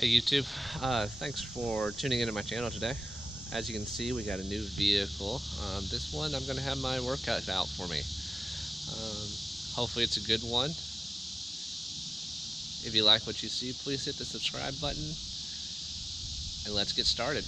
Hey YouTube, thanks for tuning into my channel today. As you can see, we got a new vehicle. This one I'm going to have my work cut out for me. Hopefully it's a good one. If you like what you see, please hit the subscribe button and let's get started.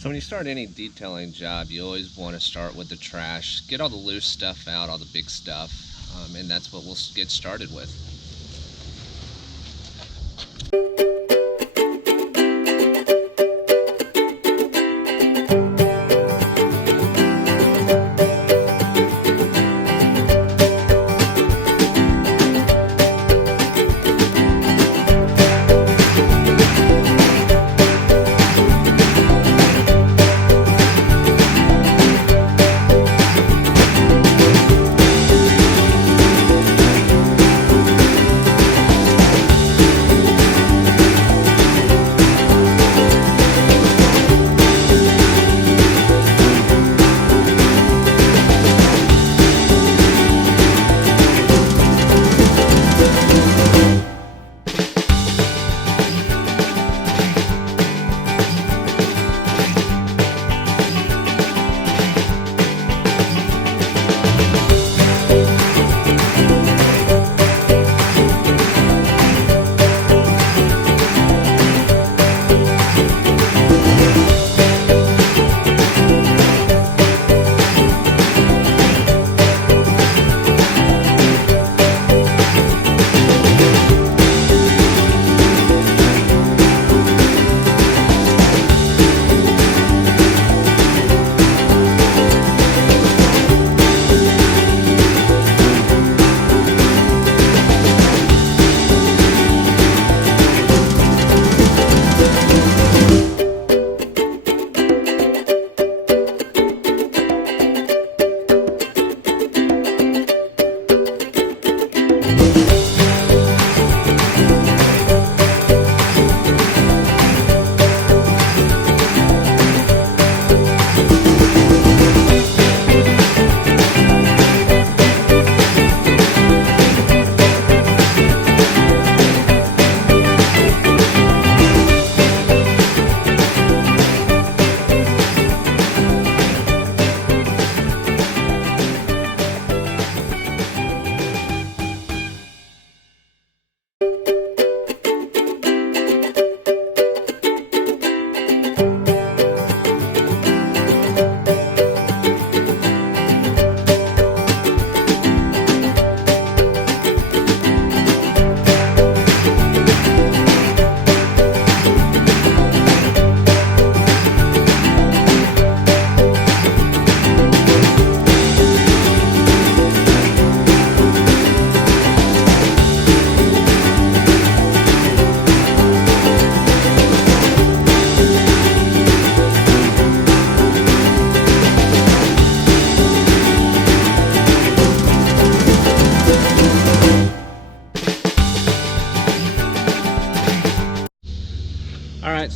So when you start any detailing job, you always want to start with the trash, get all the loose stuff out, all the big stuff, and that's what we'll get started with.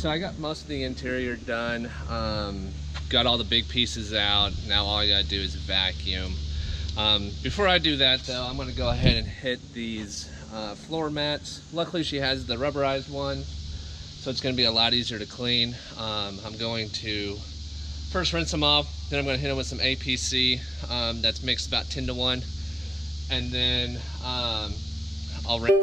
So I got most of the interior done, got all the big pieces out. Now all I gotta do is vacuum. Before I do that though, I'm gonna go ahead and hit these floor mats. Luckily she has the rubberized one, so it's gonna be a lot easier to clean. I'm going to first rinse them off, then I'm gonna hit them with some APC that's mixed about 10 to 1, and then I'll rinse.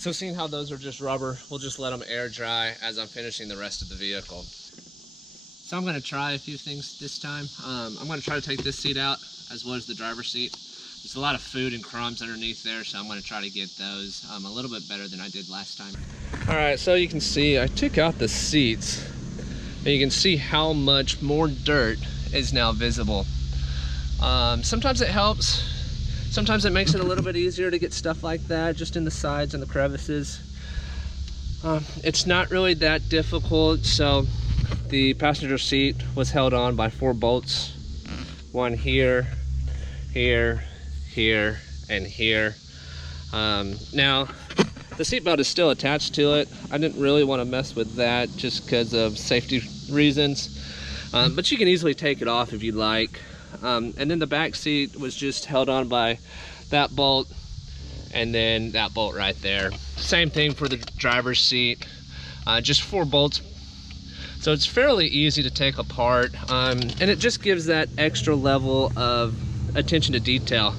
So seeing how those are just rubber, we'll just let them air dry as I'm finishing the rest of the vehicle. So I'm going to try a few things this time. I'm going to try to take this seat out as well as the driver's seat. There's a lot of food and crumbs underneath there, so I'm going to try to get those a little bit better than I did last time. Alright, so you can see I took out the seats, and you can see how much more dirt is now visible. Sometimes it helps. Sometimes it makes it a little bit easier to get stuff like that just in the sides and the crevices. It's not really that difficult. So the passenger seat was held on by 4 bolts. One here, here, here, and here. Now, the seat belt is still attached to it. I didn't really want to mess with that just because of safety reasons. But you can easily take it off if you'd like. And then the back seat was just held on by that bolt and then that bolt right there. Same thing for the driver's seat, just 4 bolts. So it's fairly easy to take apart, and it just gives that extra level of attention to detail.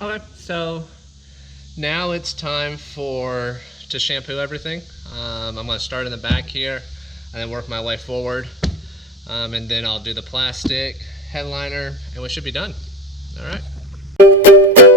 Okay, so now it's time to shampoo everything. I'm going to start in the back here and then work my way forward, and then I'll do the plastic headliner and we should be done. All right.